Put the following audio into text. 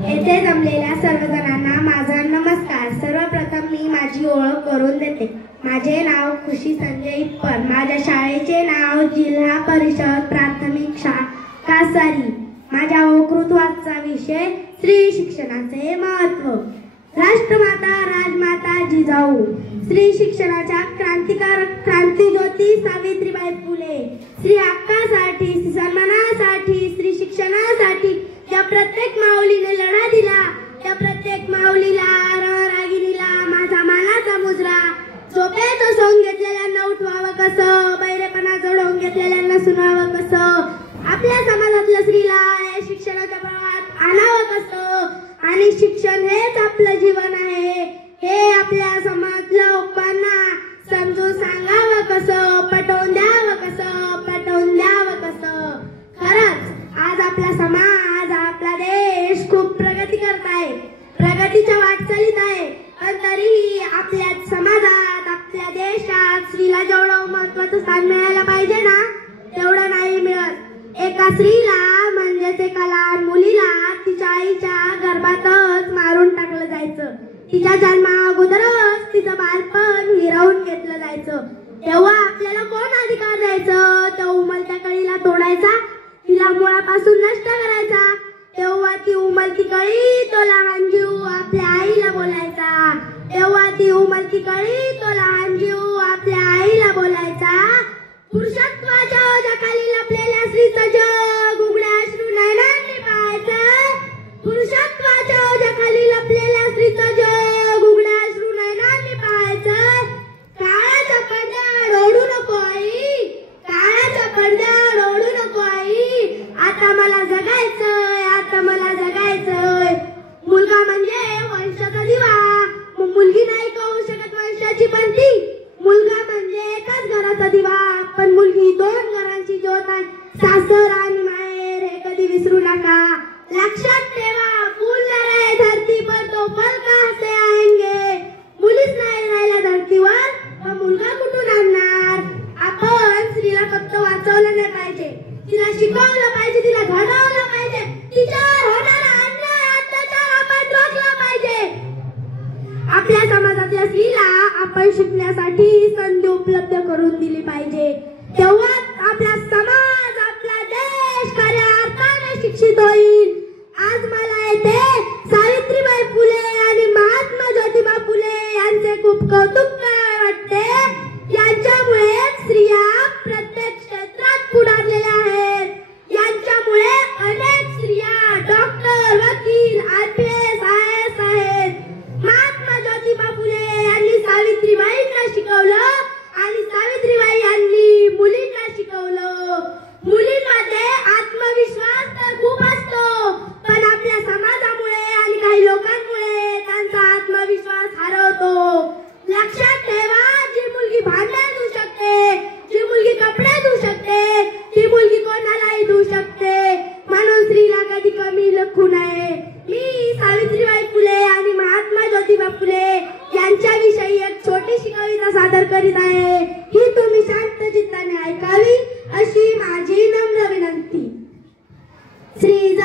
येथे जमलेल्या सर्वजणांना माझा नमस्कार। सर्वप्रथम मी माझी ओळख करून देते। माझे नाव खुशी संजय इप्पर। माझ्या शाळेचे नाव जिल्हा परिषद प्राथमिक शाळा कासारी। माझ्या वक्तृत्वाचा विषय स्त्री शिक्षणाचे महत्त्व। राष्ट्रमाता राजमाता जिजाऊ स्त्री शिक्षणाच्या क्रांतिज्योती सावित्रीबाई फुले स्त्री हक्कासाठी, सन्मानासाठी, स्त्री शिक्षणासाठी या प्रत्येक माऊलीने लढा दिला। त्या प्रत्येक माऊलीला रागिणीला माझा मानाचा मुजरा। झोपेचं सोंग घेतलेल्यांना उठवावं कसं, बैरेपणा जडवून घेतलेल्यांना सुनावं कसं, आपल्या समाजातल्या स्त्रीला या शिक्षणाच्या प्रवाहात आणावं कसं, आणि शिक्षण हेच आपलं जीवन आहे हे आपल्या समाजातल्या लोकांना समजून सांगावं कसं, पटवून द्यावं कसं, पटवून द्यावं कसं। खरंच आज आपला समाज, आपला देश खूप प्रगती करत आहे, प्रगतीच्या वाटचालीत आहे, पण तरीही आपल्या समाजात, आपल्या देशात स्त्रीला जेवढं महत्त्वाचं स्थान मिळायला पाहिजे ना तेवढं नाही मिळत। एका स्त्रीला म्हणजेच एका लहान मुलीला तिच्या आईच्या गर्भातच मारून टाकलं जायचं। तिच्या जन्मा अगोदरच तिचं बालपण हिरावून घेतलं जायचं। तेव्हा आपल्याला कोण अधिकार द्यायचं? त्या उमलत्या कळीला तोडायचा, तिला मुळापासून नष्ट करायचा। तेव्हा ती उमलती कळी, तो लहान जीव आपल्या आईला बोलायचा। तेव्हा ती उमलती कळी, तो लहान जीव आपल्या आईला बोलायचा। पुरुषत्वाच्या ओझ्याखाली लपलेल्या स्त्रीचं जग उघड्या अश्रू नयनांनी पाहायचं। पुरुषत्वाच्या ओझ्याखाली लपलेल्या स्त्रीचं जग उघड्या अश्रू नयनांनी पाहायचं। काळाच्या पडद्याआड ओढू नको आई, काळाच्या पडद्याआड ओढू नको आई, आता मला जगायचंय, आता मला जगायचंय। मुलगा म्हणजे वंशाचा दिवा, मुलगी नाही का होऊ शकत वंशाची बनती। मुलगा म्हणजे एकाच घराचा दिवा, पण मुलगी दोन घरांची ज्योत आहे। सासर आणि माहेर हे कधी विसरू नका, लक्षात ठेवा। फूल न रहे धरती पर तो फल कहां से आएंगे। मुलीच नाही राहिल्या धरतीवर मग मुलगा कुठून आणणार? आपण स्त्रीला फक्त वाचवलं नाही पाहिजे, तिला शिकवलं पाहिजे, तिला घडवलं पाहिजे, तिच्यावर होणारा अन्याय अत्याचार आपण रोखला पाहिजे। आपल्या समाजातल्या स्त्रीला आपण शिकण्यासाठी संधी उपलब्ध करून दिली पाहिजे, तेव्हा आपला समाज, आपला देश खऱ्या अर्थाने शिक्षित होईल। आज मला येथे सावित्रीबाई फुले आणि महात्मा ज्योतिबा फुले यांचे खूप कौतुक करावे वाटते। यांच्यामुळे स्त्रिया प्रत्येक क्षेत्रात पुढारलेल्या आहेत। यांच्यामुळे अनेक स्त्रिया डॉक्टर, वकील, IPS, IAS आहेत। महात्मा ज्योतिबा फुले यांनी सावित्रीबाईंना शिकवलं आणि सावित्रीबाई यांनी मुलींना शिकवलं। मुलींमध्ये आत्मविश्वास तर खूप असतो, पण आपल्या समाजामुळे आणि काही लोकांमुळे त्यांचा आत्मविश्वास हरवतो। लक्षात ठेवा, जी मुलगी भांडे धुवू शकते, जी मुलगी कपडे धुवू शकते, ती मुलगी कोणालाही धुवू शकते, म्हणून स्त्रीला कधी कमी लेखू नये। मी सावित्रीबाई फुले आणि महात्मा ज्योतिबा फुले यांच्याविषयी एक छोटीशी कविता सादर करीत आहे, ही तुम्ही शांत चित्ताने ऐकावी अशी माझी नम्र विनंती। श्री